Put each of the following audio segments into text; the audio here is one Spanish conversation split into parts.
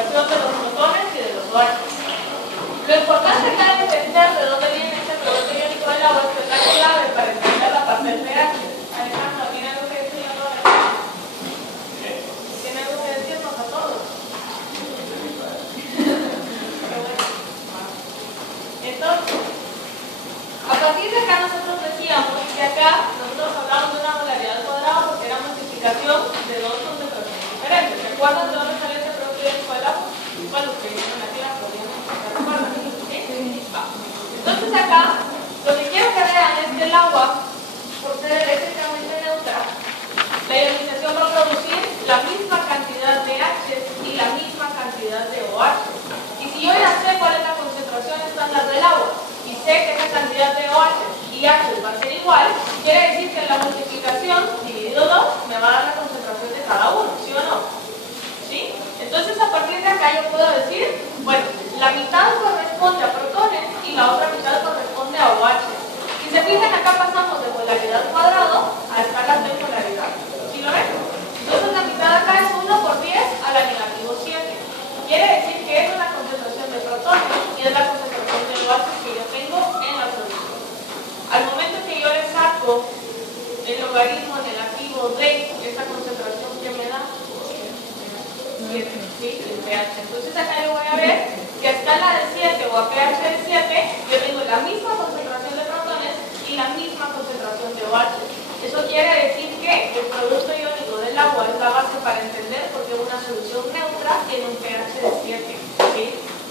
concentración de los protones y de los OH. Lo importante acá es entender de dónde viene este producto iónico del agua, es que es la clave para entender la parte del pH. Alejandro, ¿tiene algo que decirnos a todos? ¿Tiene algo que decirnos a todos? Entonces, a partir de acá nosotros decíamos que acá nosotros hablamos de una molaridad al cuadrado porque era multiplicación de dos concentraciones diferentes. ¿Se acuerdan de dónde sale este producto iónico del agua? Bueno, los que vienen aquí la podríamos recordar. Entonces acá, lo que quiero que vean es que el agua, por ser eléctricamente neutra, la ionización va a producir la misma cantidad de H y la misma cantidad de OH. Y si yo ya sé cuál es la concentración estándar del agua, y sé que esa cantidad de OH y H va a ser igual, quiere decir que la multiplicación dividido 2 me va a dar la concentración de cada uno, ¿sí o no? ¿Sí? Entonces a partir de acá yo puedo decir, bueno, la mitad corresponde a protones y la otra mitad corresponde a OH. Si se fijan, acá pasamos de polaridad al cuadrado a escalas de polaridad. ¿Sí lo ven? Entonces la mitad acá es 1 por 10 a la negativo 7. Quiere decir que es una concentración de protones y es la concentración de OH que yo tengo en la solución. Al momento que yo le saco el logaritmo negativo de esta concentración que me da 7, ¿sí? El pH. Entonces acá yo voy a ver que a escala de 7 o a pH de 7 yo tengo la misma concentración de protones y la misma concentración de OH. Eso quiere decir que el producto iónico del agua es la base para entender por qué una solución neutra tiene un pH de 7, ¿sí?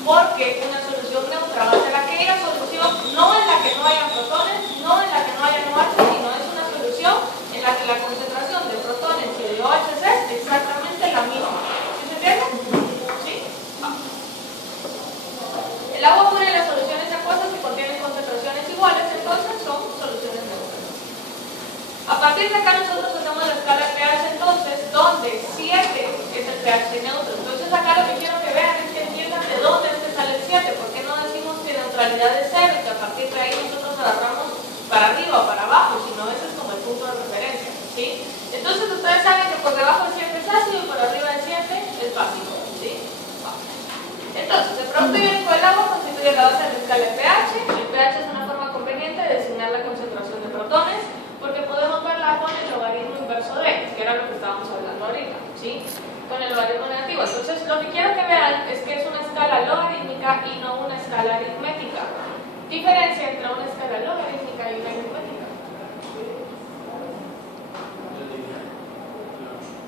Porque una solución neutra va a ser aquella solución no en la que no haya protones, no en la que no haya OH, sino es una solución en la que la concentración de protones y de OH es exactamente la misma. ¿Sí se entiende? ¿Sí? El agua pura y las soluciones acuosas que contienen concentraciones iguales, entonces son soluciones neutras. A partir de acá nosotros hacemos la escala de pH entonces, donde 7 es el pH neutro. Entonces acá lo que quiero que vean es que entiendan de dónde es que sale el 7, porque no decimos que neutralidad es 0 y que a partir de ahí nosotros agarramos para arriba o para abajo, sino ese es como el punto de referencia, ¿sí? Entonces ustedes saben que por debajo de 7 es ácido y por arriba de 7 es básico, ¿sí? Entonces, el producto iónico del agua constituye la base de la escala de pH. El pH es una forma conveniente de designar la concentración de protones, porque podemos verla con el logaritmo inverso de, que era lo que estábamos hablando ahorita, ¿sí? Con el logaritmo negativo. Entonces, lo que quiero que vean es que es una escala logarítmica y no una escala aritmética. Diferencia entre una escala logarítmica y una aritmética.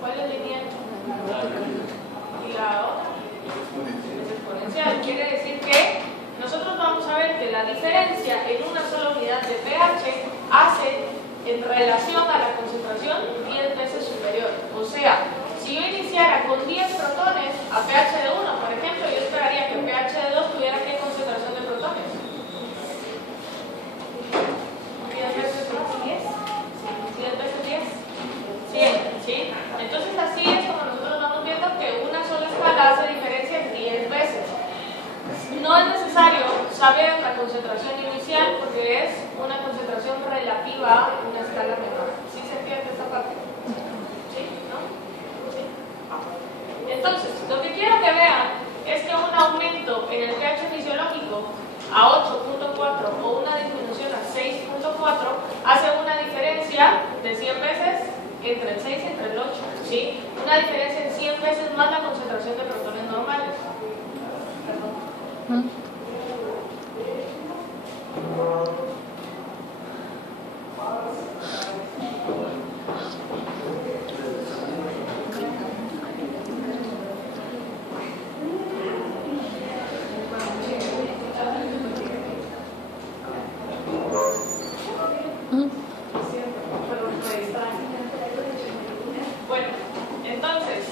¿Cuál es lineal? ¿Y la otra? Es exponencial. Quiere decir que nosotros vamos a ver que la diferencia en una sola unidad de pH hace en relación a la concentración 10 veces superior. O sea, si yo iniciara con 10 protones a pH de 1, por ejemplo, yo esperaría que pH de 2 tuviera ¿qué concentración de protones? 10 veces 10. 10 veces 10. 100, ¿sí? Entonces así es como nosotros vamos viendo que una sola escala hace diferencia en 10 veces. No es necesario saber la concentración inicial porque es una concentración relativa a una escala menor. ¿Sí se entiende esta parte? ¿Sí? ¿No? ¿Sí? Entonces, lo que quiero que vean es que un aumento en el pH fisiológico a 8.4 o una disminución a 6.4 hace una diferencia de 100 veces entre el 6 y entre el 8, ¿sí? Una diferencia en 100 veces más la concentración de protones normales. Perdón. Bueno, entonces,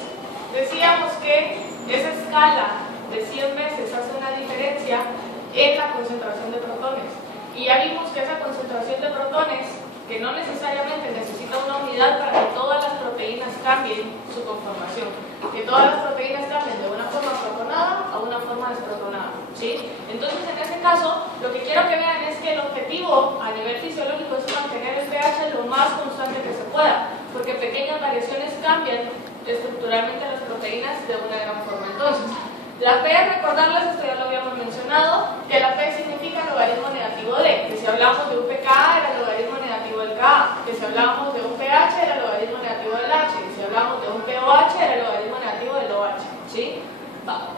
decíamos que esa escala de 100 veces hace una diferencia en la concentración de protones. Y ya vimos que esa concentración de protones, que no necesariamente necesita una unidad para que todas las proteínas cambien su conformación, que todas las proteínas cambien de una forma protonada a una forma desprotonada, ¿sí? Entonces, en ese caso, lo que quiero que vean es que el objetivo a nivel fisiológico es mantener el pH lo más constante que se pueda, porque pequeñas variaciones cambian estructuralmente las proteínas de una gran forma. Entonces, La P, recordarles, esto ya lo habíamos mencionado, que la P significa logaritmo negativo de, que si hablamos de un pKa era logaritmo negativo del Ka, que si hablamos de un pH era logaritmo negativo del H, que si hablamos de un pOH era logaritmo negativo del OH, ¿sí? Va.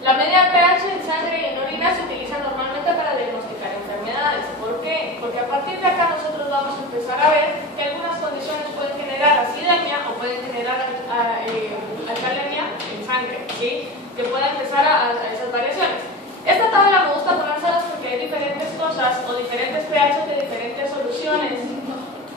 La medida de pH en sangre y en orina se utiliza normalmente para diagnosticar enfermedades. ¿Por qué? Porque a partir de acá nosotros vamos a empezar a ver que algunas condiciones pueden generar acidemia o pueden generar alcalemia en sangre, ¿sí? Que pueda empezar a esas variaciones. Esta tabla me gusta ponérselas porque hay diferentes cosas o diferentes pH de diferentes soluciones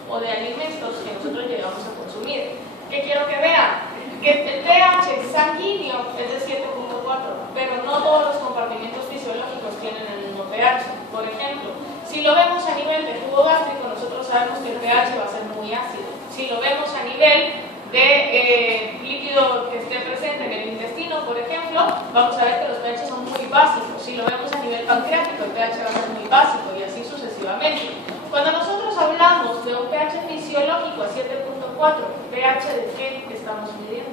o de alimentos que nosotros llegamos a consumir. ¿Qué quiero que vean? Que el pH sanguíneo es de 7.4, pero no todos los compartimientos fisiológicos tienen el mismo pH. Por ejemplo, si lo vemos a nivel de jugo gástrico, nosotros sabemos que el pH va a ser muy ácido. Si lo vemos a nivel de líquido que esté presente en el intestino, por ejemplo, vamos a ver que los pH son muy básicos. Si lo vemos a nivel pancreático, el pH va a ser muy básico y así sucesivamente. Cuando nosotros hablamos de un pH fisiológico a 7.4, ¿pH de qué estamos midiendo?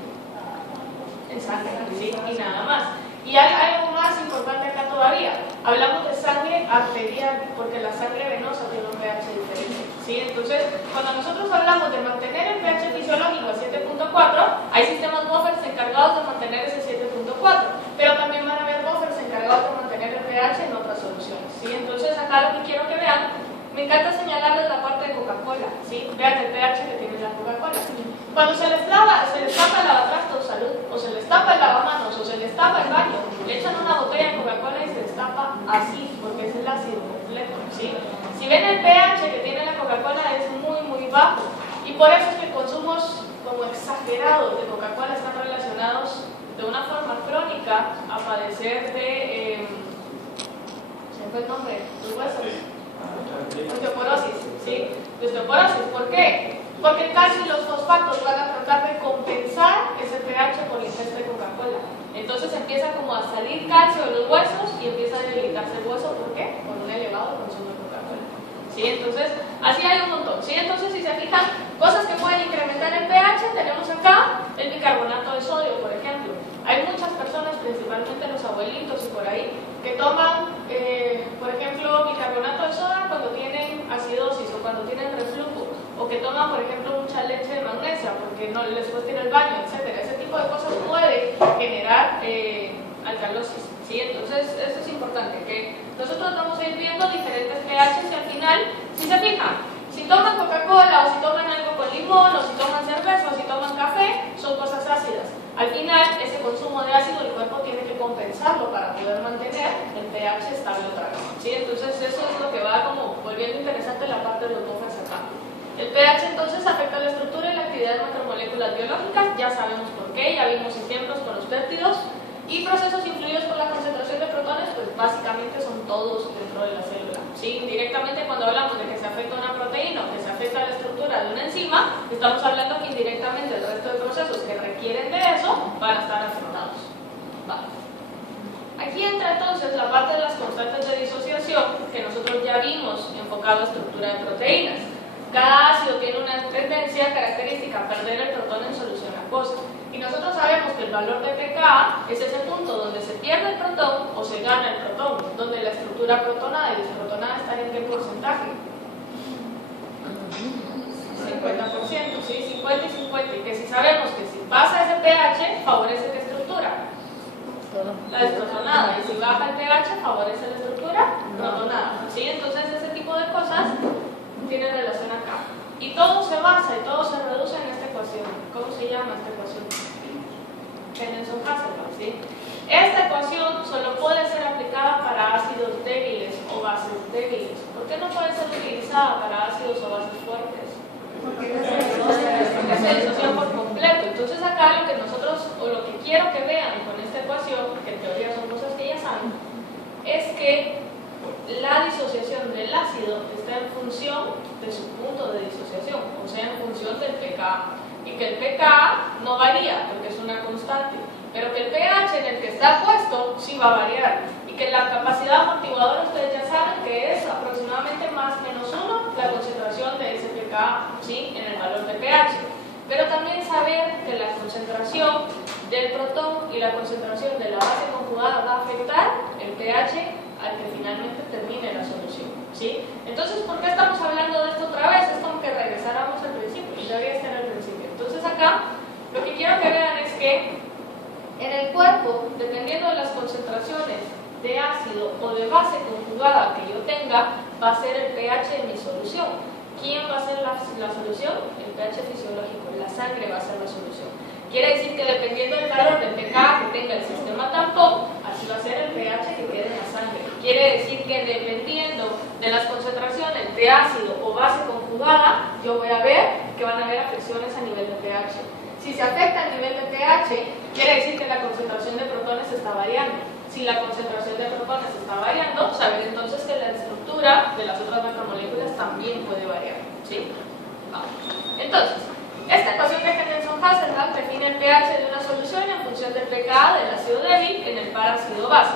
En sangre, ¿sí? Y nada más. Y hay algo más importante acá todavía. Hablamos de sangre arterial, porque la sangre venosa tiene un pH diferente, ¿sí? Entonces, cuando nosotros hablamos de mantener el pH fisiológico a 7.4, hay sistemas buffers encargados de mantener ese 7.4, pero también van a haber buffers encargados de mantener el pH en otras soluciones, ¿sí? Entonces, acá lo que quiero que vean, me encanta señalarles la parte de Coca-Cola, ¿sí? Vean el pH que tiene la Coca-Cola. Cuando se les tapa el lavatrastos, salud, o se les tapa el lavamanos, o se les tapa el baño, le echan una botella de Coca-Cola y se les tapa así, porque es el ácido completo, ¿sí? Si ven el pH que tiene la Coca-Cola es muy bajo, y por eso es que consumos como exagerados de Coca-Cola están relacionados de una forma crónica a padecer de... ¿se fue el nombre? ¿Los huesos? Osteoporosis, ¿sí? Osteoporosis, ¿por qué? Porque el calcio y los fosfatos van a tratar de compensar ese pH por la ingesta de Coca-Cola. Entonces empieza como a salir calcio de los huesos y empieza a debilitarse el hueso. ¿Por qué? Por un elevado consumo de Coca-Cola, ¿sí? Entonces, así hay un montón, ¿sí? Entonces, si se fijan, cosas que pueden incrementar el pH, tenemos acá el bicarbonato de sodio, por ejemplo. Hay muchas personas, principalmente los abuelitos y por ahí, que toman, por ejemplo, bicarbonato de soda cuando tienen acidosis o cuando tienen reflujo, o que toman, por ejemplo, mucha leche de magnesia porque no les cuesta ir al baño, etc. Ese tipo de cosas puede generar alcalosis, ¿sí? Entonces, eso es importante, que nosotros vamos a ir viendo diferentes pHs y al final, si se fijan, si toman Coca-Cola o si toman algo con limón o si toman cerveza o si toman café, son cosas ácidas. Al final, ese consumo de ácido el cuerpo tiene que compensarlo para poder mantener el pH estable otra vez, ¿sí? Entonces, eso es lo que va como volviendo interesante la parte de los buffers acá. El pH entonces afecta la estructura y la actividad de macromoléculas biológicas, ya sabemos por qué, ya vimos ejemplos con los péptidos, y procesos influidos por la concentración de protones, pues básicamente son todos dentro de la célula, ¿sí? Directamente cuando hablamos de que se afecta una proteína o que se afecta la estructura de una enzima, estamos hablando que indirectamente el resto de procesos que requieren de eso van a estar afectados. Vale. Aquí entra entonces la parte de las constantes de disociación que nosotros ya vimos enfocado a estructura de proteínas. Cada ácido tiene una tendencia característica a perder el protón en solución acuosa. Y nosotros sabemos que el valor de pKa es ese punto donde se pierde el protón o se gana el protón, donde la estructura protonada y desprotonada están en qué porcentaje. 50%, ¿sí? 50 y 50. Y que si sabemos que si pasa ese pH, favorece qué estructura? La desprotonada. Y si baja el pH, favorece la estructura protonada, ¿sí? Entonces ese tipo de cosas tiene relación acá. Y todo se basa y todo se reduce en esta ecuación. ¿Cómo se llama esta ecuación? Henderson-Hasselbalch, ¿sí? Esta ecuación solo puede ser aplicada para ácidos débiles o bases débiles. ¿Por qué no puede ser utilizada para ácidos o bases fuertes? Porque se disocian por completo. Entonces acá lo que nosotros, o lo que quiero que vean con esta ecuación, que en teoría son cosas que ya saben, es que la disociación del ácido está en función de su punto de disociación, o sea, en función del pKa. Y que el pKa no varía, porque es una constante, pero que el pH en el que está puesto sí va a variar. Y que la capacidad amortiguadora, ustedes ya saben que es aproximadamente más menos 1 la concentración de ese pKa, ¿sí? En el valor de pH. Pero también saber que la concentración del protón y la concentración de la base conjugada va a afectar el pH al que finalmente termine la solución, ¿sí? Entonces, ¿por qué estamos hablando de esto otra vez? Es como que regresáramos al principio, y debería estar al principio. Entonces acá, lo que quiero que vean es que en el cuerpo, dependiendo de las concentraciones de ácido o de base conjugada que yo tenga, va a ser el pH de mi solución. ¿Quién va a ser la solución? El pH fisiológico, la sangre va a ser la solución. Quiere decir que dependiendo del valor del pK que tenga el sistema tampón, así va a ser el pH que quede en la sangre. Quiere decir que dependiendo de las concentraciones de ácido o base conjugada, yo voy a ver que van a haber afecciones a nivel de pH. Si se afecta el nivel de pH, quiere decir que la concentración de protones está variando. Si la concentración de protones está variando, saber entonces que la estructura de las otras macromoléculas también puede variar, ¿sí? Vamos. Entonces, esta ecuación de Henderson-Hasselbalch define el pH de una solución en función del pKa del ácido débil en el par ácido-base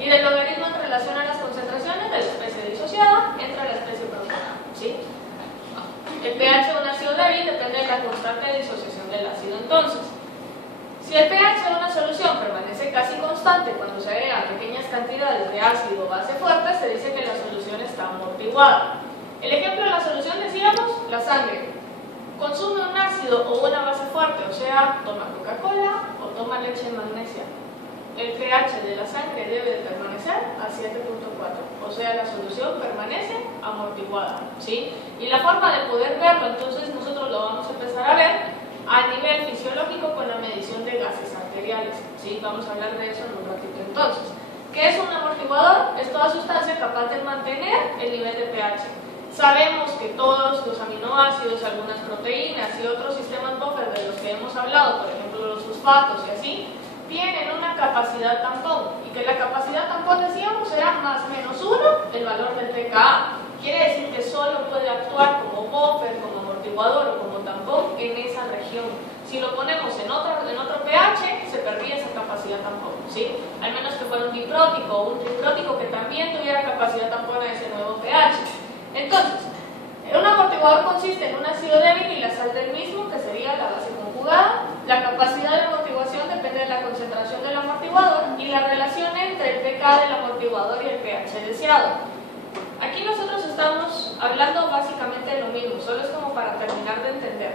y del logaritmo en relación a las concentraciones de la especie disociada entre la especie protonada, ¿sí? El pH de un ácido débil depende de la constante de disociación del ácido. Entonces, si el pH de una solución permanece casi constante cuando se agregan pequeñas cantidades de ácido o base fuerte, se dice que la solución está amortiguada. El ejemplo de la solución, decíamos, la sangre. Consume un ácido o una base fuerte, o sea, toma Coca-Cola o toma leche de magnesia. El pH de la sangre debe de permanecer a 7.4, o sea, la solución permanece amortiguada, ¿sí? Y la forma de poder verlo, entonces nosotros lo vamos a empezar a ver a nivel fisiológico con la medición de gases arteriales, ¿sí? Vamos a hablar de eso en un ratito. Entonces, ¿qué es un amortiguador? Es toda sustancia capaz de mantener el nivel de pH. Sabemos que todos los aminoácidos, algunas proteínas y otros sistemas buffer de los que hemos hablado, por ejemplo los fosfatos y así, tienen una capacidad tampón, y que la capacidad tampón, decíamos, era más o menos 1 el valor del pKa. Quiere decir que solo puede actuar como buffer, como amortiguador o como tampón en esa región. Si lo ponemos en otro pH, se perdía esa capacidad tampón, ¿sí? Al menos que fuera un diprótico o un triprótico que también tuviera capacidad tampón a ese nuevo pH. Entonces, un amortiguador consiste en un ácido débil y la sal del mismo, que sería la base conjugada. La capacidad de amortiguación depende de la concentración del amortiguador y la relación entre el pK del amortiguador y el pH deseado. Aquí nosotros estamos hablando básicamente de lo mismo, solo es como para terminar de entender.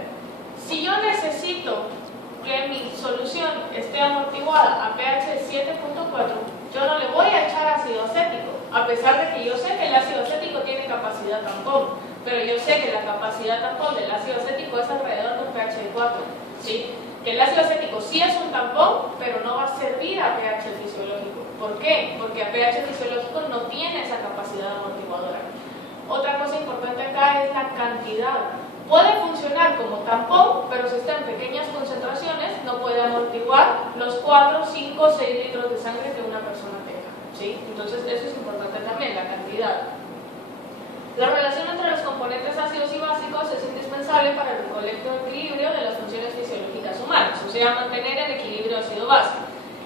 Si yo necesito que mi solución esté amortiguada a pH 7.4, yo no le voy a echar ácido acético, a pesar de que yo sé que el ácido acético tiene capacidad tampón, pero yo sé que la capacidad tampón del ácido acético es alrededor de un pH de 4, ¿sí? Que el ácido acético sí es un tampón, pero no va a servir a pH fisiológico. ¿Por qué? Porque a pH fisiológico no tiene esa capacidad amortiguadora. Otra cosa importante acá es la cantidad. Puede funcionar como tampón, pero si está en pequeñas concentraciones, no puede amortiguar los 4, 5, 6 litros de sangre que una persona tenga, ¿sí? Entonces eso es importante también, la cantidad. La relación entre los componentes ácidos y básicos es indispensable para el correcto equilibrio de las funciones fisiológicas humanas, o sea, mantener el equilibrio ácido-base.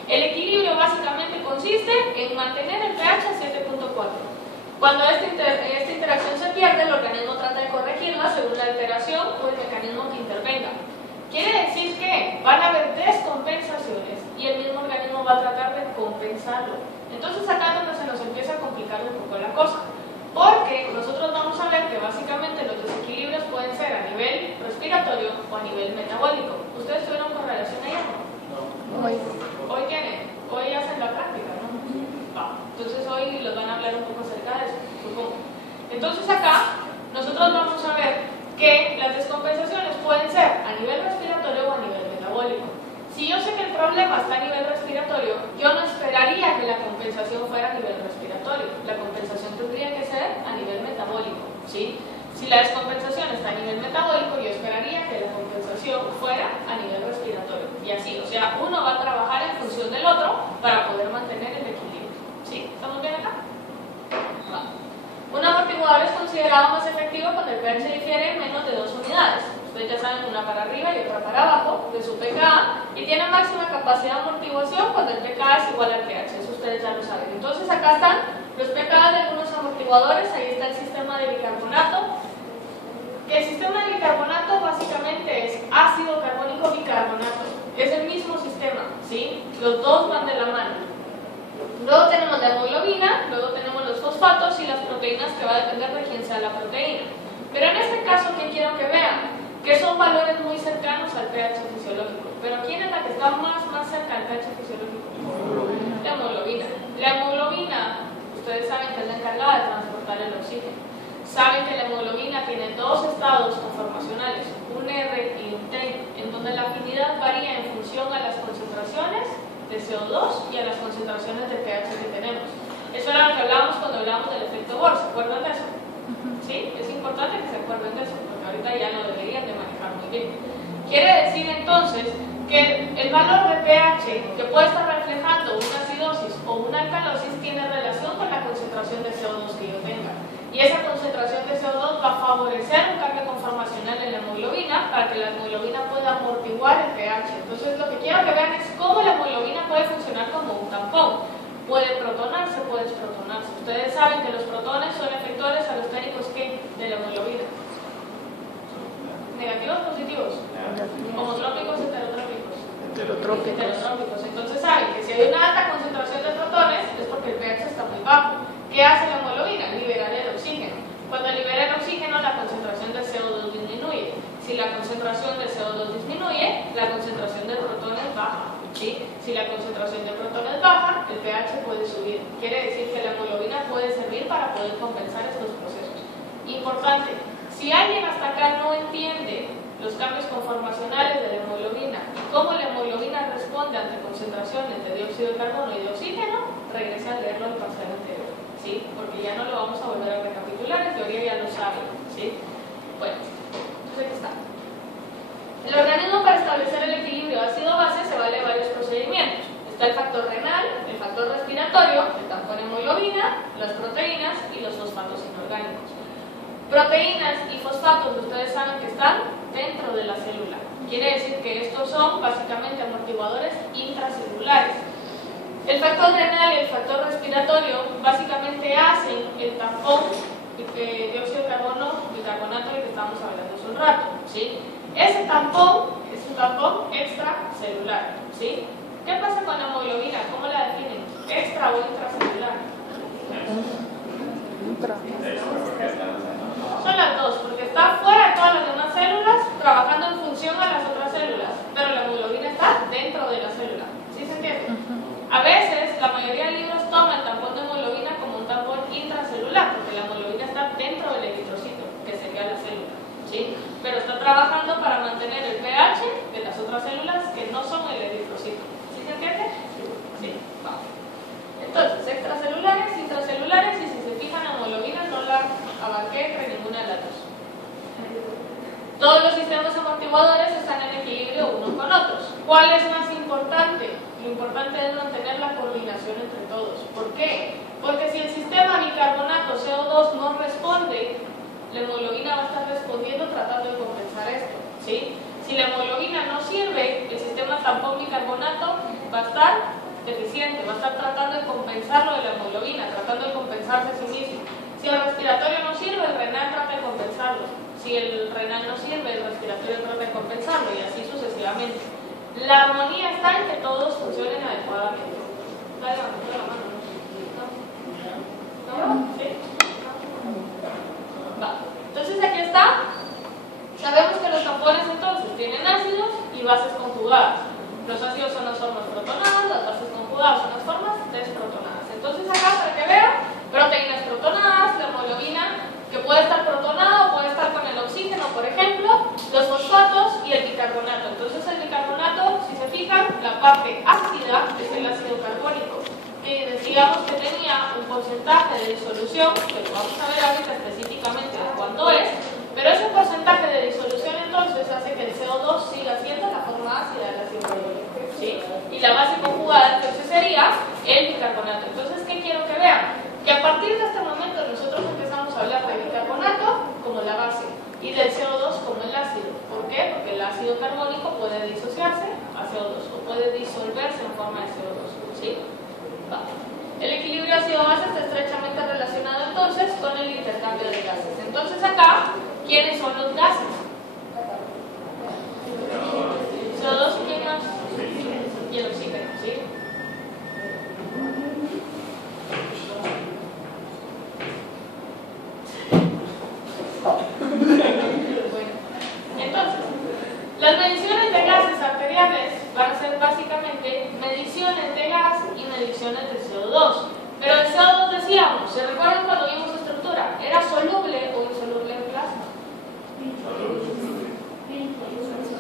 El equilibrio básicamente consiste en mantener el pH a 7.4. Cuando esta interacción se pierde, el organismo trata de corregirla según la alteración o el mecanismo que intervenga. Quiere decir que van a haber descompensaciones y el mismo organismo va a tratar de compensarlo. Entonces acá es donde se nos empieza a complicar un poco la cosa. Porque nosotros vamos a ver que básicamente los desequilibrios pueden ser a nivel respiratorio o a nivel metabólico. ¿Ustedes tuvieron correlación ahí? No. ¿Hoy tienen? Hoy hacen la práctica, ¿no? Entonces hoy los van a hablar un poco acerca de eso, supongo. Entonces acá nosotros vamos a ver que las descompensaciones pueden ser a nivel respiratorio o a nivel metabólico. Si yo sé que el problema está a nivel respiratorio, yo no esperaría que la compensación fuera a nivel respiratorio. La compensación tendría que ser a nivel metabólico, ¿sí? Si la descompensación está a nivel metabólico, yo esperaría que la compensación fuera a nivel respiratorio. Y así, o sea, uno va a trabajar en función del otro para poder mantener el equilibrio, ¿sí? ¿Estamos bien acá? Un amortiguador es considerado más efectivo cuando el pH difiere en menos de 2 unidades. Ustedes ya saben, una para arriba y otra para abajo de su pKa, y tiene máxima capacidad de amortiguación cuando el pKa es igual al pH. Eso ustedes ya lo saben. Entonces acá están los pKa de algunos amortiguadores. Ahí está el sistema de bicarbonato. El sistema de bicarbonato básicamente es ácido carbónico bicarbonato. Es el mismo sistema. Los dos van de la mano. Luego tenemos la hemoglobina, luego tenemos los fosfatos y las proteínas, que va a depender de quién sea la proteína. Pero en este caso, ¿qué quiero que vean? Que son valores muy cercanos al pH fisiológico. Pero ¿quién es la que está más cerca al pH fisiológico? La hemoglobina. La hemoglobina, ustedes saben que es la encargada de transportar el oxígeno. Saben que la hemoglobina tiene dos estados conformacionales, un R y un T, en donde la afinidad varía en función a las concentraciones de CO2 y a las concentraciones de pH que tenemos. Eso era lo que hablábamos cuando hablábamos del efecto Bohr. ¿Se acuerdan de eso? ¿Sí? Es importante que se acuerden de eso, porque ahorita ya lo deberían de manejar muy bien. Quiere decir entonces que el valor de pH que puede estar reflejando una acidosis o una alcalosis tiene relación con la concentración de CO2 que yo tenga. Y esa concentración de CO2 va a favorecer un cambio conformacional en la hemoglobina para que la hemoglobina pueda amortiguar el pH. Entonces lo que quiero que vean es cómo la hemoglobina puede funcionar como un tampón. Puede protonarse, puede desprotonarse. Ustedes saben que los protones son efectores alostéricos ¿qué? De la hemoglobina. ¿Negativos o positivos? Homotrópicos, heterotrópicos. Heterotrópicos. Entonces saben que si hay una alta concentración de protones es porque el pH está muy bajo. ¿Qué hace la hemoglobina? Liberar el oxígeno. Cuando libera el oxígeno, la concentración de CO2 disminuye. Si la concentración de CO2 disminuye, la concentración de protones baja. ¿Sí? Si la concentración de protones baja, el pH puede subir. Quiere decir que la hemoglobina puede servir para poder compensar estos procesos. Importante, si alguien hasta acá no entiende los cambios conformacionales de la hemoglobina y cómo la hemoglobina responde ante concentraciones de dióxido de carbono y de oxígeno, regrese a leerlo el parcial anterior, ¿sí? Porque ya no lo vamos a volver a recapitular, en teoría ya lo saben, ¿sí? Bueno, entonces aquí está. El organismo, para establecer el equilibrio ácido-base, se vale de varios procedimientos. Está el factor renal, el factor respiratorio, el tampón hemoglobina, las proteínas y los fosfatos inorgánicos. Proteínas y fosfatos, ustedes saben que están dentro de la célula. Quiere decir que estos son básicamente amortiguadores intracelulares. El factor renal y el factor respiratorio básicamente hacen el tampón de dióxido de carbono, bicarbonato del que estamos hablando hace un rato, ¿sí? Ese tampón es un tampón extracelular, ¿sí? ¿Qué pasa con la hemoglobina? ¿Cómo la definen? ¿Extra o intracelular? Son las dos, porque está fuera de todas las demás células, trabajando en función a las otras células, pero la hemoglobina está dentro de la célula, ¿sí se entiende? A veces, la mayoría de libros toma el tampón de hemoglobina como un tampón intracelular, porque la hemoglobina está dentro del eritrocito, que sería la célula, ¿sí? Pero está trabajando para mantener el pH de las otras células que no son el eritrocito. ¿Sí se entiende? Sí. Vamos. Entonces, extracelulares, intracelulares, y si se fijan, la hemoglobina no la abarqué entre ninguna de las dos. Todos los sistemas amortiguadores están en equilibrio unos con otros. ¿Cuál es más importante? Lo importante es mantener la coordinación entre todos. ¿Por qué? Porque si el sistema bicarbonato CO2 no responde, la hemoglobina va a estar respondiendo tratando de compensar esto, ¿sí? Si la hemoglobina no sirve, el sistema tampón bicarbonato va a estar deficiente, va a estar tratando de compensar lo de la hemoglobina, tratando de compensarse a sí mismo. Si el respiratorio no sirve, el renal trata de compensarlo. Si el renal no sirve, el respiratorio trata de compensarlo, y así sucesivamente. La armonía está en que todos funcionen adecuadamente. ¿Está levantando la mano? ¿No? ¿Sí? Va. Entonces aquí está. Sabemos que los tampones entonces tienen ácidos y bases conjugadas. Los ácidos son las formas protonadas, las bases conjugadas son las formas desprotonadas. Entonces acá, para que vean, proteínas protonadas, la hemoglobina, que puede estar protonada o puede estar con el oxígeno, por ejemplo, los fosfatos y el bicarbonato. Entonces el bicarbonato, si se fijan, la parte ácida es el ácido carbónico. Digamos que tenía un porcentaje de disolución, que lo vamos a ver ahorita específicamente de cuánto es, pero ese porcentaje de disolución entonces hace que el CO2 siga siendo la forma ácida del ácido carbónico, ¿sí? Y la base conjugada entonces sería el bicarbonato. Entonces, ¿qué quiero que vean? Que a partir de este momento nosotros empezamos a hablar de bicarbonato como la base y del CO2 como el ácido. ¿Por qué? Porque el ácido carbónico puede disociarse a CO2 o puede disolverse en forma de CO2, ¿sí? El equilibrio ácido-base está estrechamente relacionado entonces con el intercambio de gases. Entonces acá, ¿quiénes son los gases? CO2 y quién más? Y el oxígeno, ¿sí?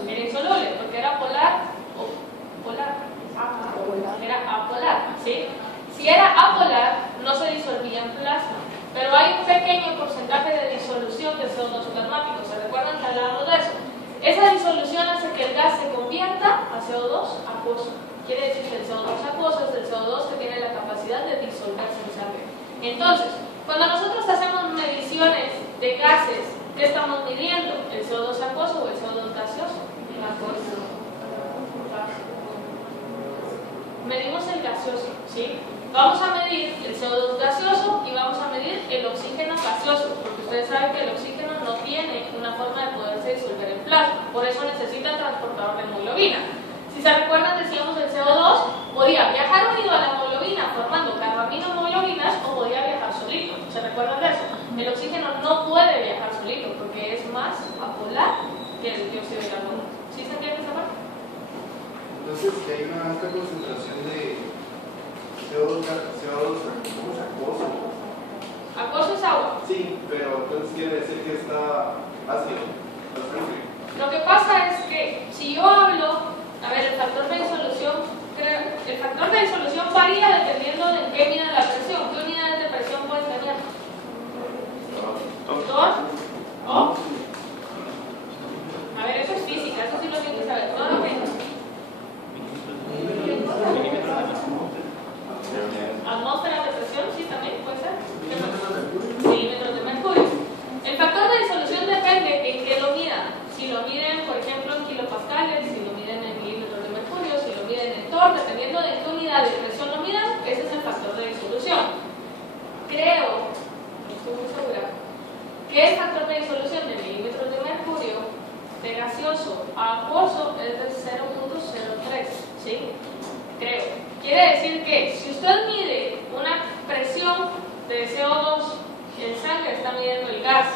Era insoluble, porque era polar o polar. Era apolar, ¿sí? Si era apolar, no se disolvía en plasma, pero hay un pequeño porcentaje de disolución de CO2 supermático. ¿Se recuerdan que hablábamos de eso? Esa disolución hace que el gas se convierta a CO2 acuoso. Quiere decir que el CO2 acuoso es el CO2 que tiene la capacidad de disolverse en sangre. Entonces, cuando nosotros hacemos mediciones de gases, ¿qué estamos midiendo? ¿El CO2 acuoso o el CO2 gaseoso? Medimos el gaseoso, ¿sí? Vamos a medir el CO2 gaseoso y vamos a medir el oxígeno gaseoso, porque ustedes saben que el oxígeno no tiene una forma de poderse disolver en plasma, por eso necesita el transportador de hemoglobina. Si se recuerdan, decíamos el CO2 podía viajar unido a la hemoglobina formando carbaminohemoglobinas o podía viajar solito. ¿Se recuerdan de eso? El oxígeno no puede viajar solito porque es más apolar que el dióxido de carbono. ¿Sí se entiende esa parte? Entonces, si hay una alta concentración de CO2 acuoso. Acuoso es agua. Sí, pero entonces quiere decir que está ácido. Lo que pasa es que si yo hablo, a ver, el factor de disolución, el factor de disolución varía dependiendo de en qué mida la presión. ¿Qué unidades de presión puedes tener? ¿Torr? ¿O? A ver, eso es física, eso sí lo tienes que saber. ¿Torr o qué? Atmósferas de presión, sí, también puede ser. Milímetros de mercurio. El factor de disolución depende en qué lo midan. Si lo miden, por ejemplo, en kilopascales, si lo miden en milímetros de mercurio, si lo miden en torr, dependiendo de qué unidad de presión lo midan, ese es el factor de disolución. Creo, no estoy muy segura, que el factor de disolución de milímetros de mercurio de gaseoso a acuoso es de 0.03, ¿sí? Creo. Quiere decir que si usted mide una presión de CO2 en sangre, está midiendo el gas,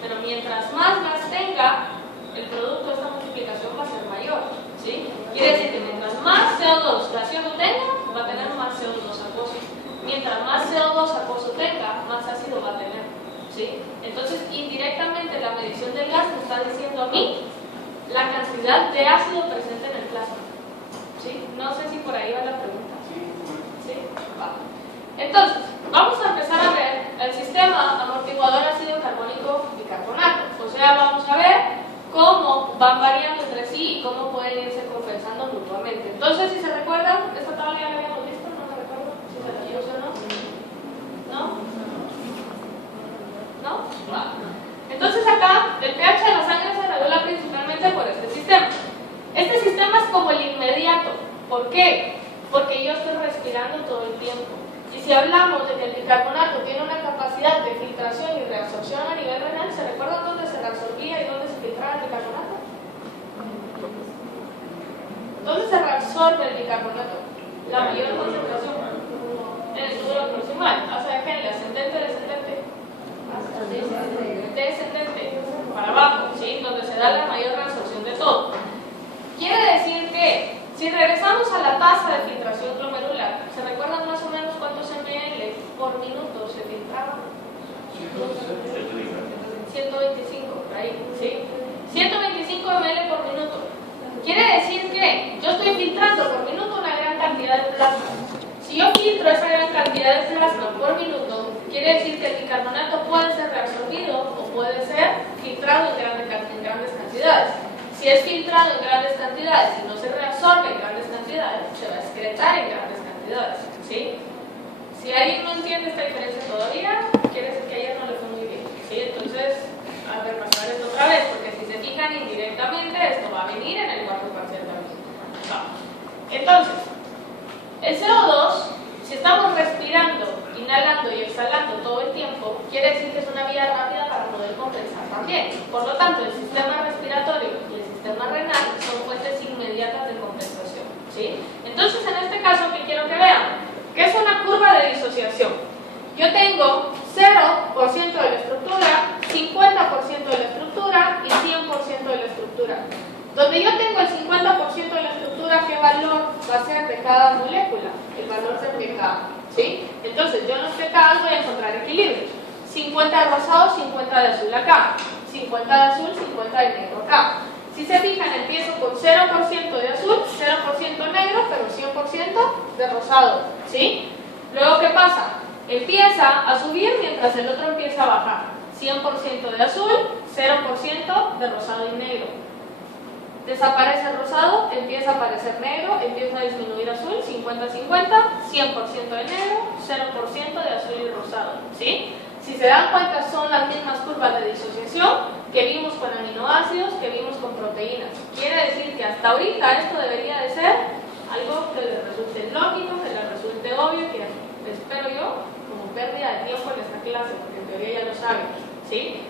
pero mientras más gas tenga, el producto de esta multiplicación va a ser mayor, ¿sí? Quiere decir que mientras más CO2 gaseoso tenga, va a tener más CO2 acuoso. Mientras más CO2 acuoso tenga, más ácido va a tener, ¿sí? Entonces, indirectamente, la medición del gas me está diciendo a mí la cantidad de ácido presente en el plasma, ¿sí? No sé si por ahí va la pregunta. ¿Sí? Va. Entonces, vamos a empezar a ver el sistema amortiguador ácido carbónico bicarbonato. O sea, vamos a ver cómo van variando entre sí y cómo pueden irse compensando mutuamente. Entonces, si se recuerdan, esta tabla ya la habíamos visto, no me recuerdo si se la puse o no. ¿No? ¿No? Va. Entonces acá, el pH de la sangre se regula principalmente por este sistema. Este sistema es como el inmediato. ¿Por qué? Porque yo estoy respirando todo el tiempo. Y si hablamos de que el bicarbonato tiene una capacidad de filtración y reabsorción a nivel renal, ¿se recuerdan dónde se reabsorbía y dónde se filtraba el bicarbonato? ¿Dónde se reabsorbe el bicarbonato? La mayor concentración en el túbulo proximal. ¿Hacia qué? ¿El ascendente o descendente? Descendente, para abajo, ¿sí? Donde se da la mayor reabsorción de todo. Quiere decir que si regresamos a la tasa de filtración glomerular, ¿se recuerdan más o menos cuántos ml por minuto se filtraban? 125, por ahí, ¿sí? 125 ml por minuto. Quiere decir que yo estoy filtrando por minuto una gran cantidad de plasma. Si yo filtro esa gran cantidad de plasma por minuto, quiere decir que el bicarbonato puede ser reabsorbido o puede ser filtrado en grandes cantidades. Si es filtrado en grandes cantidades y no se reabsorbe en grandes cantidades, se va a excretar en grandes cantidades, ¿sí? Si alguien no entiende esta diferencia todavía, quiere decir que ayer no le fue muy bien, ¿sí? Entonces, a repasar esto otra vez, porque si se fijan indirectamente, esto va a venir en el cuarto parcial también. Vamos. Entonces, el CO2, si estamos respirando, inhalando y exhalando todo el tiempo, quiere decir que es una vía rápida para poder compensar también. Por lo tanto, el sistema respiratorio y el sistema renal son fuentes inmediatas de compensación, ¿sí? Entonces, en este caso, ¿qué quiero que vean? Que es una curva de disociación. Yo tengo 0% de la estructura, 50% de la estructura y 100% de la estructura. Donde yo tengo el 50% de la estructura, ¿qué valor va a ser de cada molécula? El valor de pK, ¿sí? Entonces, yo en los pK voy a encontrar equilibrios. 50 de rosado, 50 de azul acá. 50 de azul, 50 de negro acá. Si se fijan, empiezo con 0% de azul, 0% negro, pero 100% de rosado, ¿sí? Luego, ¿qué pasa? Empieza a subir mientras el otro empieza a bajar. 100% de azul, 0% de rosado y negro. Desaparece el rosado, empieza a aparecer negro, empieza a disminuir azul, 50-50, 100% de negro, 0% de azul y rosado, ¿sí? Si se dan cuenta, son las mismas curvas de disociación que vimos con aminoácidos, que vimos con proteínas. Quiere decir que hasta ahorita esto debería de ser algo que les resulte lógico, que les resulte obvio, que espero yo, como pérdida de tiempo en esta clase, porque en teoría ya lo saben, ¿sí?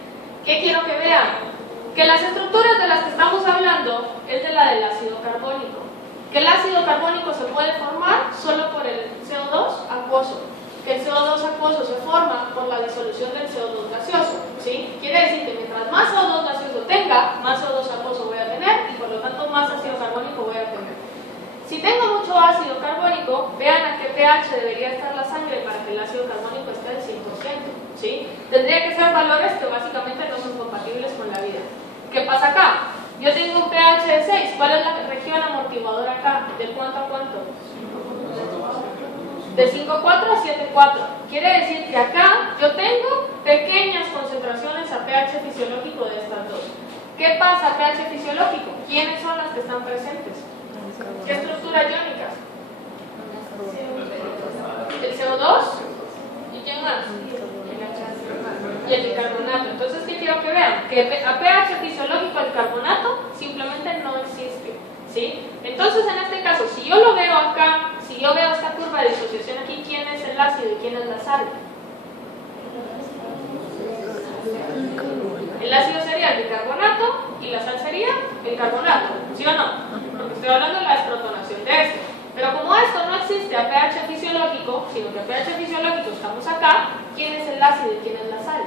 ¿Qué quiero que vean? Que las estructuras de las que estamos hablando es de la del ácido carbónico. Que el ácido carbónico se puede formar solo por el CO2 acuoso. Que el CO2 acuoso se forma por la disolución del CO2 gaseoso, ¿sí? Quiere decir que mientras más CO2 gaseoso tenga, más CO2 acuoso voy a tener y por lo tanto más ácido carbónico voy a tener. Si tengo mucho ácido carbónico, vean a qué pH debería estar la sangre para que el ácido carbónico esté al 100%, ¿sí? Tendría que ser valores que básicamente no son compatibles con la vida. ¿Qué pasa acá? Yo tengo un pH de 6. ¿Cuál es la región amortiguadora acá? ¿De cuánto a cuánto? De 5,4 a 7,4. Quiere decir que acá yo tengo pequeñas concentraciones a pH fisiológico de estas dos. ¿Qué pasa a pH fisiológico? ¿Quiénes son las que están presentes? ¿Qué estructuras iónicas? El CO2 y ¿quién más? Y el bicarbonato. Entonces, ¿qué quiero que vean? Que a pH fisiológico el carbonato simplemente no existe, ¿sí? Entonces, en este caso, si yo lo veo acá, si yo veo esta curva de disociación aquí, ¿quién es el ácido y quién es la sal? El ácido sería el bicarbonato y la sal sería el carbonato, ¿sí o no? Porque estoy hablando de la desprotonación de esto. Pero como esto no existe a pH fisiológico, sino que a pH fisiológico estamos acá, ¿quién es el ácido y quién es la sal?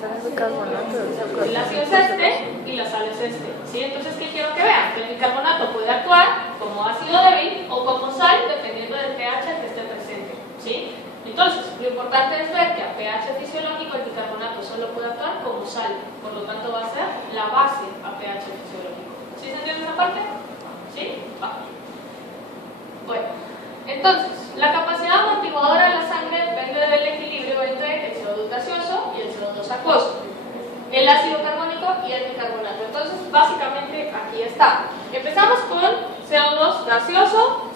El ácido es este y la sal es este, ¿sí? Entonces, ¿qué quiero que vean? Que el bicarbonato puede actuar como ácido débil o como sal, dependiendo del pH que esté presente, ¿sí? Entonces, lo importante es ver que a pH fisiológico el bicarbonato solo puede actuar como sal, por lo tanto va a ser la base a pH fisiológico. ¿Sí se entiende esa parte? ¿Sí? Va. Bueno, entonces, la capacidad amortiguadora de la sangre depende del equilibrio entre el CO2 gaseoso y el CO2 acuoso, el ácido carbónico y el bicarbonato. Entonces, básicamente aquí está. Empezamos con CO2 gaseoso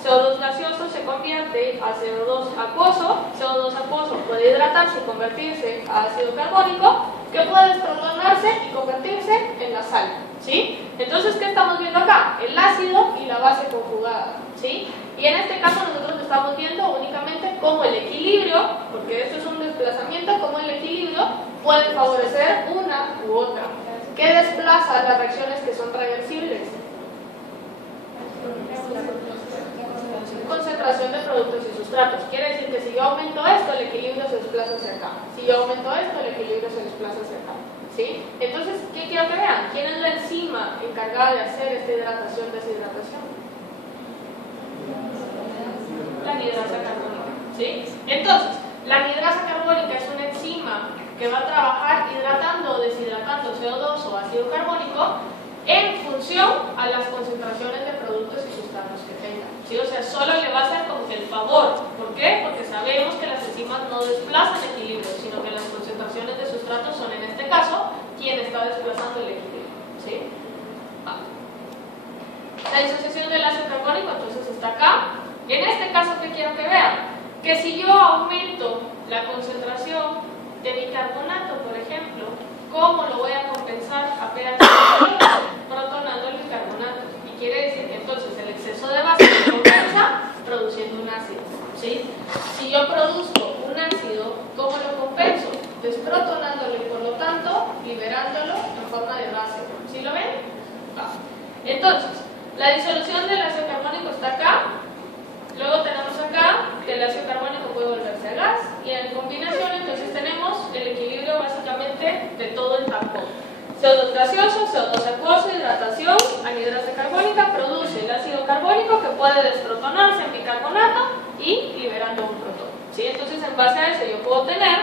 se convierte a CO2 acuoso puede hidratarse y convertirse a ácido carbónico, que puede desprotonarse y convertirse en la sal, ¿sí? Entonces, ¿qué estamos viendo acá? El ácido y la base conjugada, ¿sí? Y en este caso nosotros estamos viendo únicamente cómo el equilibrio, porque esto es un desplazamiento, cómo el equilibrio puede favorecer una u otra. ¿Qué desplaza las reacciones que son reversibles? Concentración de productos y sustratos. Quiere decir que si yo aumento esto, el equilibrio se desplaza hacia acá. Si yo aumento esto, el equilibrio se desplaza hacia acá, ¿sí? Entonces, ¿qué quiero que vean? ¿Quién es la enzima encargada de hacer esta hidratación-deshidratación? La anhidrasa carbónica, ¿sí? Entonces, la anhidrasa carbónica es una enzima que va a trabajar hidratando o deshidratando CO2 o ácido carbónico en función a las concentraciones de productos y sustratos que tenga, ¿sí? O sea, solo le va a hacer como que el favor. ¿Por qué? Porque sabemos que las enzimas no desplazan equilibrio, sino que las concentraciones de sustratos son, en este caso, quien está desplazando el equilibrio, ¿sí? La disociación del ácido carbónico, entonces, está acá. En este caso, ¿qué quiero que vean? Que si yo aumento la concentración de bicarbonato, por ejemplo, ¿cómo lo voy a compensar a pH protonando el bicarbonato? Y quiere decir que entonces el exceso de base se compensa produciendo un ácido, ¿sí? Si yo produzco un ácido, ¿cómo lo compenso? Desprotonándolo y por lo tanto liberándolo en forma de base. ¿Sí lo ven? Entonces, la disolución del ácido carbónico está acá. Luego tenemos acá que el ácido carbónico puede volverse a gas y en combinación entonces tenemos el equilibrio básicamente de todo el tampón. CO2 gaseoso, CO2 acuoso, hidratación, anhidrasa carbónica, produce el ácido carbónico que puede desprotonarse en bicarbonato y liberando un protón, ¿sí? Entonces en base a eso yo puedo tener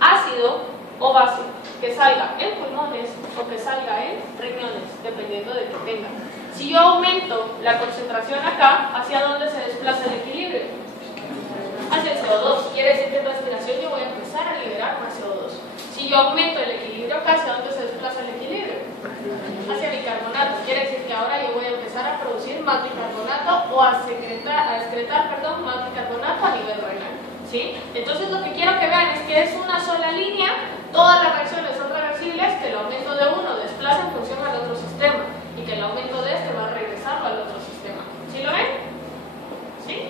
ácido o base. que salga en pulmones o que salga en riñones, dependiendo de que tenga. Si yo aumento la concentración acá, ¿hacia dónde se desplaza el equilibrio? Hacia el CO2. Quiere decir que en respiración yo voy a empezar a liberar más CO2. Si yo aumento el equilibrio acá, ¿hacia dónde se desplaza el equilibrio? Hacia bicarbonato. Quiere decir que ahora yo voy a empezar a producir más bicarbonato o a excretar más bicarbonato a nivel renal. ¿Sí? Entonces lo que quiero que vean es que es una sola línea, todas las reacciones son reversibles, que el aumento de uno desplaza en función al otro sistema y que el aumento de este va regresando al otro sistema. ¿Sí lo ven? ¿Sí?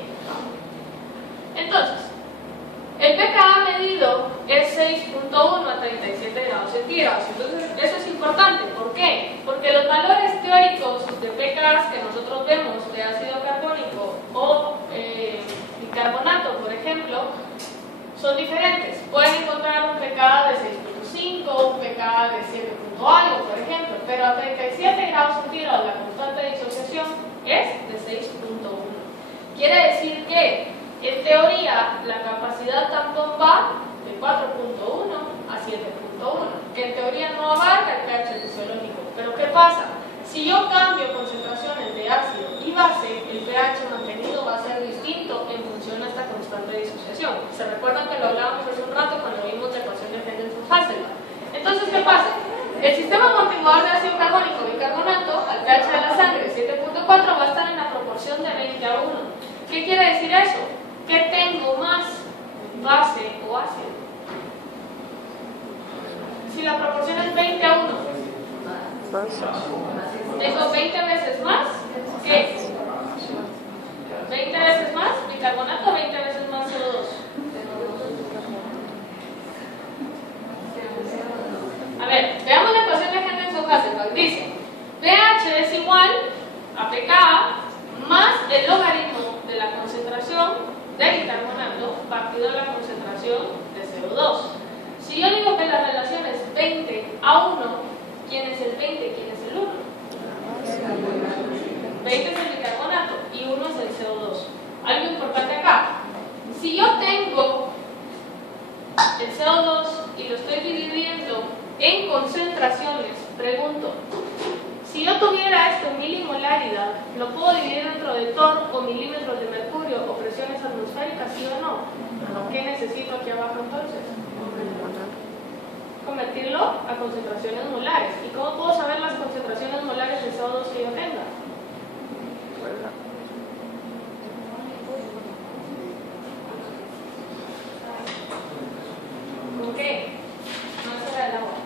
Entonces, el pKa medido es 6.1 a 37 grados centígrados. Entonces, eso es importante. ¿Por qué? Porque los valores teóricos de pKa que nosotros vemos de ácido carbónico o bicarbonato, por ejemplo, son diferentes. Pueden encontrar un pKa de 6.5, un pKa de 7. algo, por ejemplo, pero a 37 grados centígrados la constante de disociación es de 6.1. Quiere decir que, en teoría, la capacidad tampón va de 4.1 a 7.1. En teoría no abarca el pH fisiológico. Pero ¿qué pasa? Si yo cambio concentraciones de ácido y base, el pH mantenido va a ser distinto en función a esta constante de disociación. ¿Se recuerdan que lo hablábamos hace un rato cuando vimos la ecuación de Henderson-Hasselbalch? Entonces, ¿qué pasa? El sistema amortiguador de ácido carbónico bicarbonato al pH de la sangre 7.4 va a estar en la proporción de 20 a 1. ¿Qué quiere decir eso? Que tengo más base o ácido. Si la proporción es 20 a 1, tengo 20 veces más que 20 veces más bicarbonato, 20 veces más CO2. A ver, veamos la ecuación de Henderson-Hasselbalch. Dice, pH es igual a pKa más el logaritmo de la concentración de bicarbonato partido de la concentración de CO2. Si yo digo que la relación es 20 a 1, ¿quién es el 20? ¿Quién es el 1? 20 es el bicarbonato y 1 es el CO2. Algo importante acá. Si yo tengo el CO2 y lo estoy dividiendo en concentraciones, pregunto, si yo tuviera esto en milimolaridad, ¿lo puedo dividir dentro de torr o milímetros de mercurio o presiones atmosféricas, sí o no? ¿Qué necesito aquí abajo entonces? Convertirlo a concentraciones molares. ¿Y cómo puedo saber las concentraciones molares de CO2 que yo tenga? ¿Con qué? No será el agua.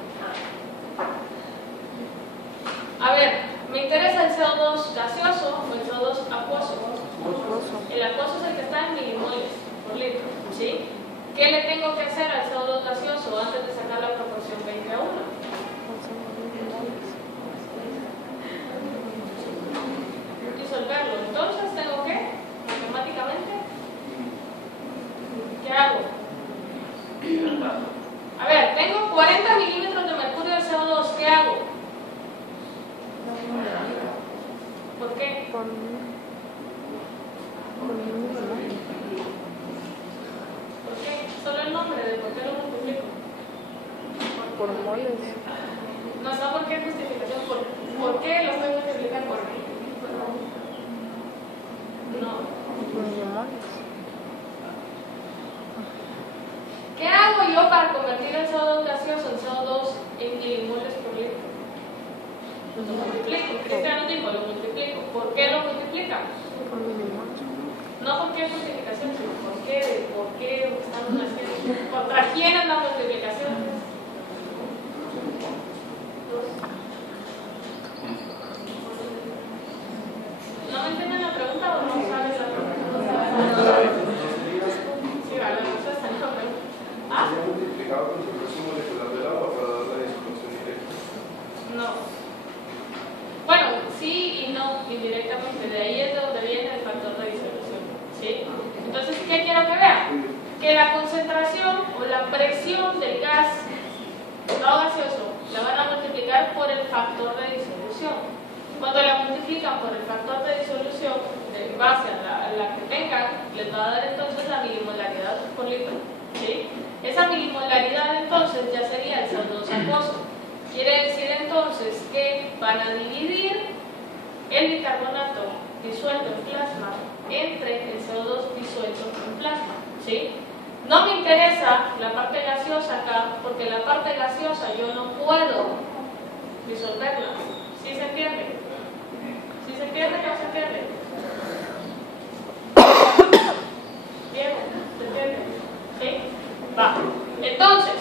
A ver, me interesa el CO2 gaseoso o el CO2 acuoso. El acuoso es el que está en milimoles por litro, ¿sí? ¿Qué le tengo que hacer al CO2 gaseoso antes de sacar la proporción 20 a 1? Disolverlo. Entonces, ¿tengo que? Matemáticamente, ¿qué hago? A ver, tengo 40 milímetros de mercurio de CO2, ¿qué hago? ¿Por qué? ¿Por qué? Solo el nombre de por qué lo multiplico. Por moles. No, ¿por qué justificación? ¿Por qué lo estoy multiplicando? No. Por milimoles. ¿Qué hago yo para convertir el CO2 gaseoso en CO2 en milimoles por litro? Lo multiplico. Cristiano dijo, lo multiplico. ¿Por qué lo multiplicamos? Por milimoles. No por qué multiplicación, sino por qué estamos haciendo. ¿Contra quién es la multiplicación? ¿No me entienden la pregunta o no sabes la pregunta? Sí, vale, no sabes la pregunta. ¿Ah? ¿Se ha multiplicado con su proceso molecular del agua para dar la disolución directa? No. Bueno, sí y no, indirectamente. De ahí es de donde viene el factor de disolución. ¿Sí? Entonces, ¿qué quiero que vean? Que la concentración o la presión del gas no gaseoso la van a multiplicar por el factor de disolución. Cuando la multiplican por el factor de disolución, en base a la que tengan, les va a dar entonces la milimolaridad por litro. ¿sí? Esa milimolaridad entonces ya sería el CO2 acuoso. Quiere decir entonces que van a dividir el bicarbonato disuelto en plasma entre el CO2 disuelto en plasma, ¿sí? No me interesa la parte gaseosa acá, porque la parte gaseosa yo no puedo disolverla. ¿Sí se entiende? ¿Sí se entiende o no se entiende? Bien, ¿se entiende? ¿Sí? Va. Entonces,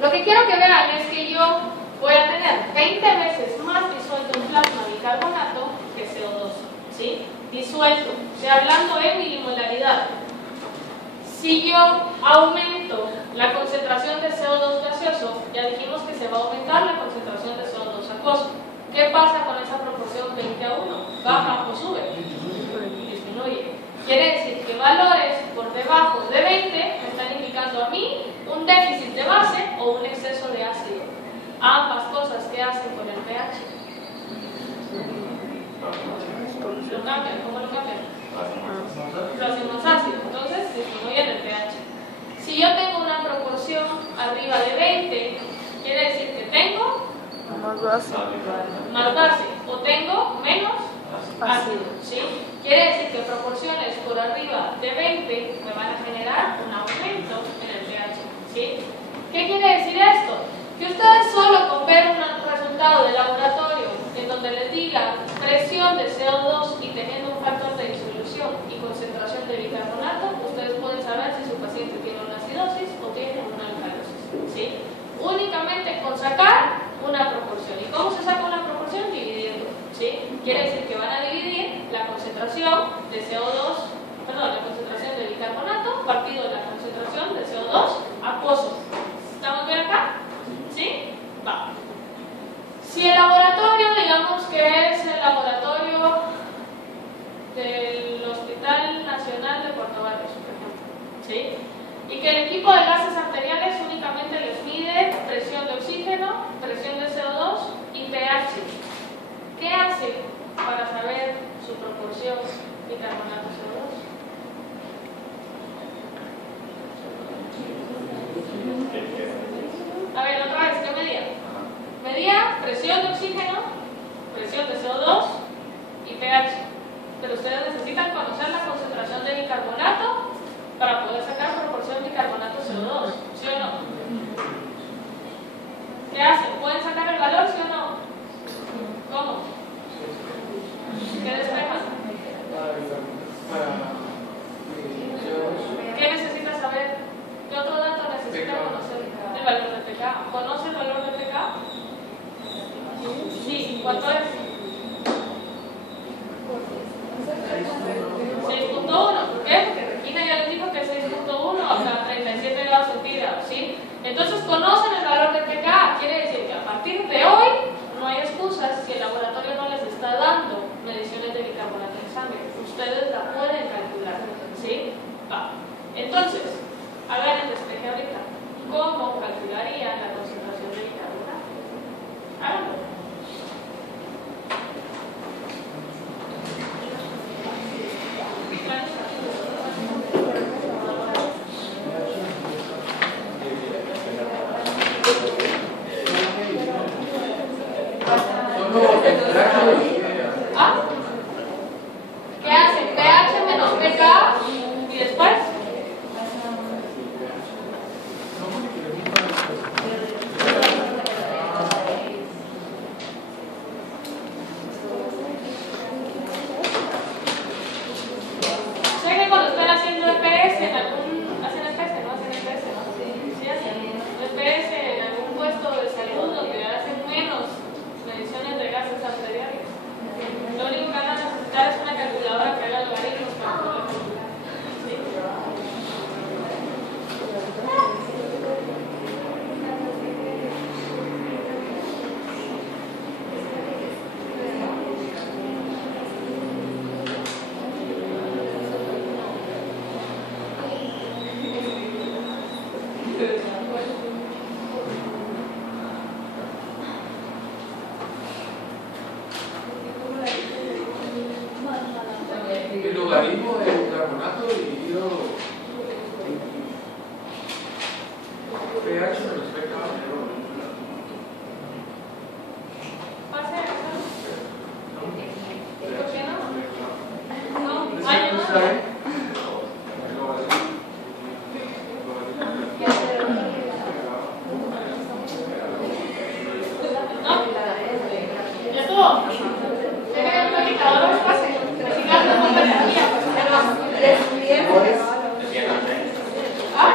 lo que quiero que vean es que yo voy a tener 20 veces más disuelto en plasma bicarbonato que CO2, ¿sí? Disuelto, o sea, hablando en milimolaridad. Si yo aumento la concentración de CO2 gaseoso, ya dijimos que se va a aumentar la concentración de CO2 acuoso. ¿Qué pasa con esa proporción 20 a 1? ¿Baja o sube? Disminuye. Quiere decir que valores por debajo de 20 me están indicando a mí un déficit de base o un exceso de ácido. Ambas cosas que hacen con el pH. Lo cambian. ¿Cómo lo cambian? Lo hacen más ácido. Entonces disminuyen el pH. Si yo tengo una proporción arriba de 20, quiere decir que tengo Más base. más base o tengo menos ácido, ¿sí? Quiere decir que proporciones por arriba de 20 me van a generar un aumento en el pH, ¿sí? ¿Qué quiere decir esto? Que ustedes solo con ver un resultado de laboratorio en donde les diga presión de CO2 y teniendo un factor de disolución y concentración de bicarbonato, ustedes pueden saber si su paciente tiene una acidosis o tiene una alcalosis, ¿sí? Únicamente con sacar una proporción. ¿Y cómo se saca una proporción? Dividiendo, ¿sí? Quiere decir que van a dividir la concentración de CO2, perdón, la concentración de bicarbonato partido de la concentración de CO2 acuoso. ¿Estamos bien acá? ¿Sí? Va. Si el laboratorio, digamos que es el laboratorio del Hospital Nacional de Puerto Barrios, por ejemplo, ¿sí? Y que el equipo de gases arteriales únicamente les mide presión de oxígeno, presión de CO2 y pH. ¿Qué hace para saber su proporción bicarbonato CO2? A ver, otra vez, ¿qué medía? Medía presión de oxígeno, presión de CO2 y pH. Pero ustedes necesitan conocer la concentración de bicarbonato para poder sacar proporción bicarbonato CO2, ¿sí o no? ¿Qué hacen? ¿Pueden sacar el valor, sí o no? ¿Cómo? ¿Qué despejan? ¿Qué necesita saber? ¿Qué otro dato necesita conocer? El valor de pK. ¿Conoce el valor de pK? Sí. ¿Cuánto es? 6.1. ¿Por qué? Porque Regina ya les dijo que es 6.1 hasta 37 grados centígrados, ¿sí? Entonces conocen el valor de pK. Quiere decir que a partir de hoy no hay excusas si el laboratorio no les está dando mediciones de bicarbonato en sangre. Ustedes la pueden calcular, ¿sí? Va. Entonces, hagan el despeje ahorita. ¿Cómo calcularían la concentración de bicarbonato? Háganlo. ¿Ah? ¿Qué hacen? pH menos pK y después sé que cuando están haciendo EPS en algún hacen EPS, ¿no? Hacen EPS, ¿no? Sí, hacen EPS en algún puesto de salud donde hacen menos mediciones de gases arteriales. Lo único que van a necesitar es una calculadora que haga logaritmos para poder calcular. ¿Sí? El logaritmo del carbonato dividido ¿Ya estuvo? ¿Tiene un indicador de espacio? Reciclando con energía, pues. ¿Ah?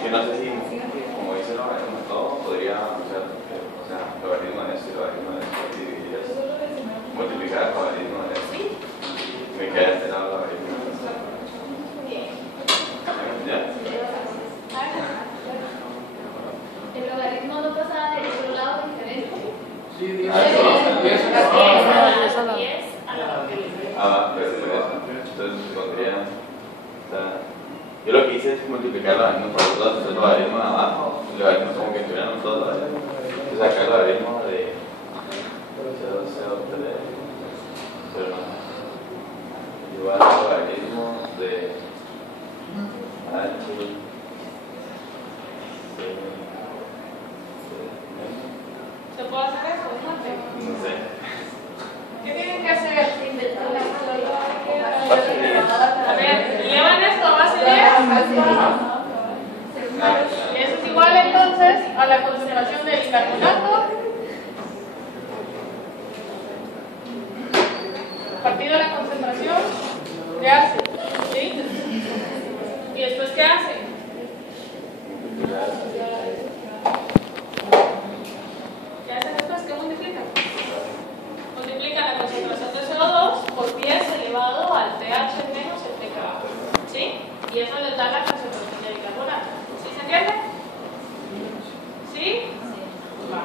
Sí, no sé si, como dice el logaritmo de todo, podría ser, o sea, logaritmo de esto y logaritmo de esto, y dividir eso, multiplicar el logaritmo de esto. Me queda este lado logaritmo de esto. ¿Ya? El logaritmo no pasa del otro lado diferente. Sí, De 10. 10 a la Pero por eso. Entonces pondría, o sea, yo lo que hice es multiplicar logaritmo por los dos, entonces el logaritmo de abajo, el logaritmo como que estuvieran los dos, ¿vale? Entonces acá el logaritmo de 0, 0, 3, 0, igual al logaritmo de h, ¿Se puede hacer eso? ¿No? no sé. ¿Qué tienen que hacer? A ver, llevan esto a base de... Y eso es igual entonces a la concentración del bicarbonato partido la concentración de ácido, ¿sí? ¿Y después qué hace? ¿Qué hacen después? ¿Qué multiplican? Multiplican la concentración de CO2 por 10 elevado al pH menos el pKa, ¿sí? Y eso les da la concentración de bicarbonato. ¿Sí se entiende? ¿Sí? Va.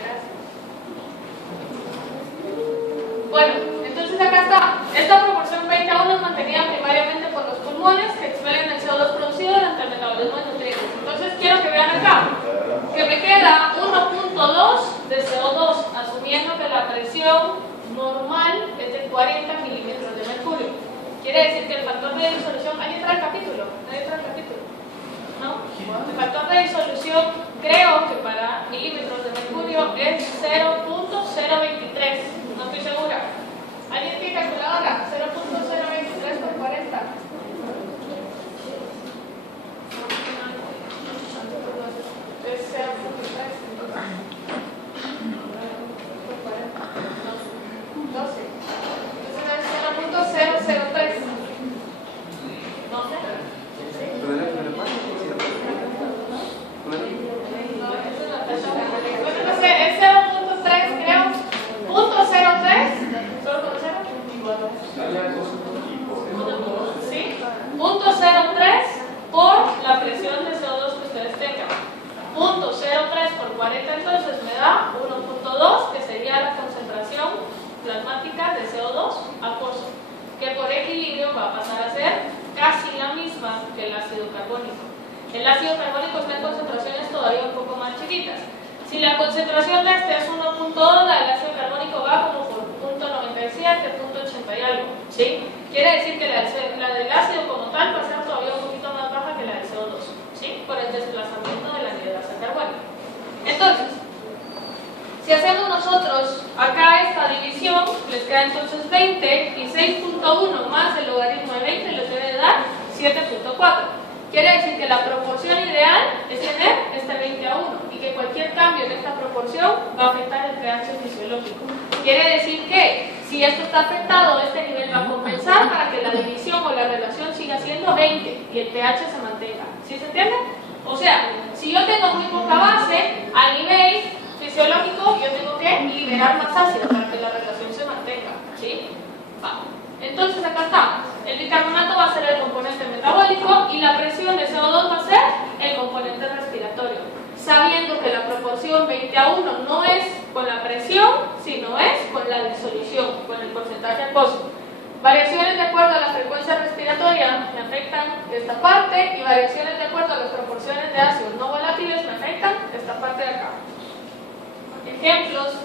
Gracias. Bueno, entonces acá está. Esta proporción 20:1 es mantenida primariamente por los pulmones que expelen el CO2 producido durante el metabolismo de nutrientes. Entonces quiero que vean acá que me queda 1.2 de CO2, asumiendo que la presión normal es de 40 milímetros de mercurio. Quiere decir que el factor de disolución, ahí entra el capítulo, ¿no? El factor de disolución creo que para milímetros de mercurio es 0.023, no estoy segura. ¿Alguien tiene calculadora? 0.023 por 40. Es 0.3 por 40. 12. Entonces es 0.003. ¿No sé? Bueno, no sé, es 0.3 creo. .03. ¿Solo con 0? ¿Sí? .03 por la presión de CO2 que ustedes tengan. .03 por 40 entonces me da 1.2, que sería la concentración plasmática de CO2 acuoso, que por equilibrio va a pasar a ser casi la misma que el ácido carbónico. El ácido carbónico está en concentraciones todavía un poco más chiquitas. Si la concentración de este es 1.2, la del ácido carbónico va como por 0.97, 0.80 y algo, ¿sí? Quiere decir que la del ácido como tal va a ser todavía un poquito más baja que la del CO2, ¿sí? Por el desplazamiento de la anhidrasa carbónica. Entonces, si hacemos nosotros acá esta división, les queda entonces 20 y 6.1 más el logaritmo de 20 les debe dar 7.4. Quiere decir que la proporción ideal es tener este 20:1 y que cualquier cambio en esta proporción va a afectar el pH fisiológico. Quiere decir que si esto está afectado, este nivel va a compensar para que la división o la relación siga siendo 20 y el pH se mantenga. ¿Sí se entiende? O sea, si yo tengo muy poca base, a nivel fisiológico yo tengo que liberar más ácido para que la relación se mantenga. ¿Sí? Va. Entonces acá está. El bicarbonato va a ser el componente metabólico y la presión de CO2 va a ser el componente respiratorio. Sabiendo que la proporción 20:1 no es con la presión, sino es con la disolución, con el porcentaje acuoso. Variaciones de acuerdo a la frecuencia respiratoria me afectan esta parte y variaciones de acuerdo a las proporciones de ácidos no volátiles me afectan esta parte de acá. Ejemplos.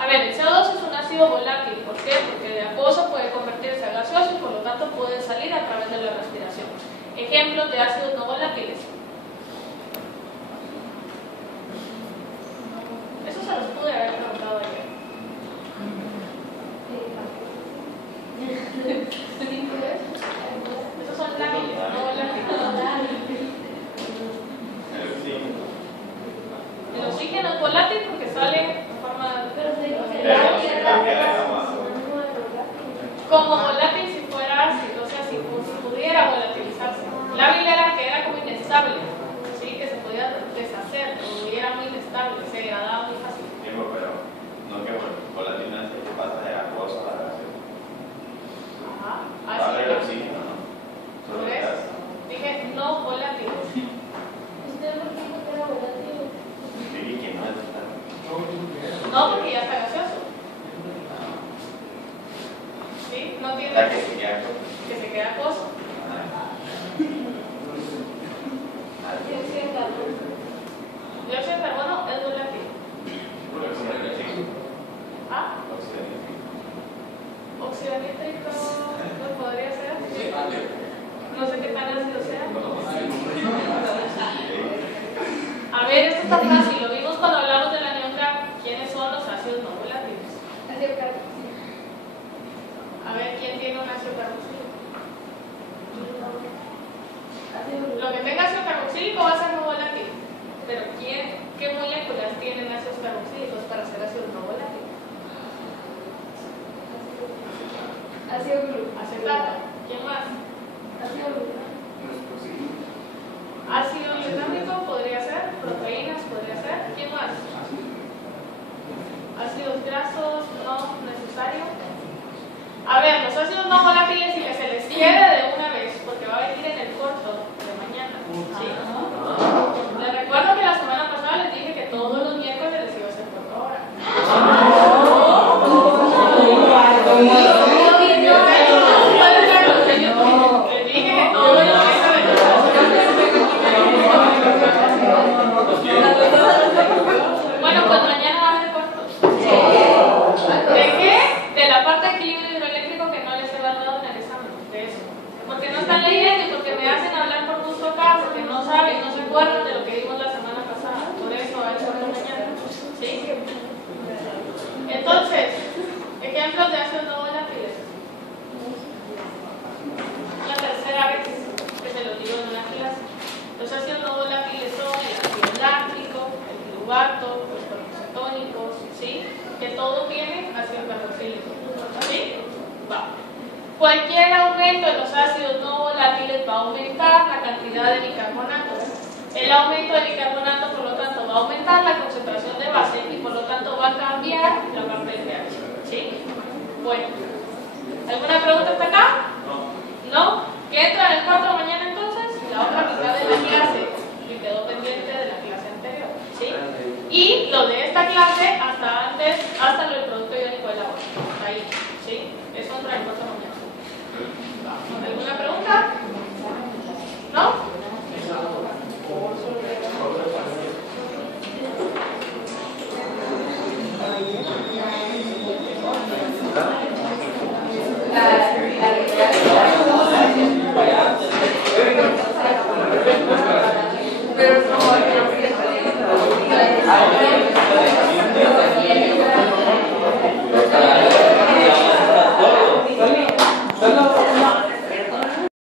A ver, el CO2 es un ácido volátil. ¿Por qué? Porque de acuoso puede convertirse a gaseoso y por lo tanto puede salir a través de la respiración. Ejemplos de ácidos no volátiles. Eso se los pude haber preguntado ayer. Esos son láminas, no volátiles. El oxígeno es volátil porque sale en forma como volátil si fuera ácido, o sea, si pudiera volatilizarse. Lábil era que era como inestable, ¿sí? Que se podía deshacer, o era muy inestable, se degradaba muy fácil. Pero no que volátil no es que pasa de acuoso a gaseoso. Ajá, el oxígeno, ¿no? ¿Por eso? Dije no volátil. ¿Usted por qué dijo que era volátil? Dije que no es No, porque ya está gaseoso. ¿Sí? No tiene la que se queda que se queda acuoso. Dióxido de carbono es volátil. ¿Ah? Óxido nítrico, ¿no podría ser? No sé qué tan ácido sea. A ver, esto está fácil, lo vimos cuando hablamos de la neutral. ¿Quiénes son los ácidos no volátiles? Ácido carboxílico. A ver, ¿quién tiene un ácido carboxílico? Lo que tenga ácido carboxílico va a ser no volátil. Pero ¿qué moléculas tienen ácidos carboxílicos para ser ácidos no volátiles? Ácido glúcico. Acetato. ¿Quién más? Ácido glúcico. Ácido glutámico podría ser, proteínas podría ser. ¿Quién más? Ácidos grasos no necesario. A ver, los ácidos no volátiles y que se les quiere de una vez, porque va a venir en el corto de mañana. ¿Sí? Les recuerdo que la semana pasada les dije que todos los miércoles les iba a hacer corto ahora. Les dije que todos los miércoles les iba a hacer. Bueno, pues mañana va a haber cortos. ¿De qué? De la parte de equilibrio hidroeléctrico que no les he evaluado en el examen. De eso. Porque no están leyendo y porque me hacen hablar por gusto acá, porque no saben, no se acuerdan de lo que vimos la semana pasada. Por eso va a ser mañana. ¿Sí? Entonces, ejemplos de ácidos no volátiles. La tercera vez que se los digo en una clase. Los ácidos no volátiles son el ácido láctico, el piruvato, los clorocetónicos, ¿sí? Que todo tiene ácido carboxílico. ¿Sí? Va. Cualquier aumento en los ácidos no volátiles va a aumentar la cantidad de bicarbonato. El aumento de bicarbonato, por lo tanto, va a aumentar la concentración de base y por lo tanto va a cambiar la parte del pH. ¿Sí? Bueno. ¿Alguna pregunta hasta acá? ¿No? ¿Qué entra en el cuarto de mañana entonces? La otra mitad de la clase que quedó pendiente de la clase anterior. ¿Sí? Y lo de esta clase hasta antes, hasta lo del producto iónico del agua. Ahí. ¿Sí? Eso entra en el cuarto de mañana. ¿Alguna pregunta?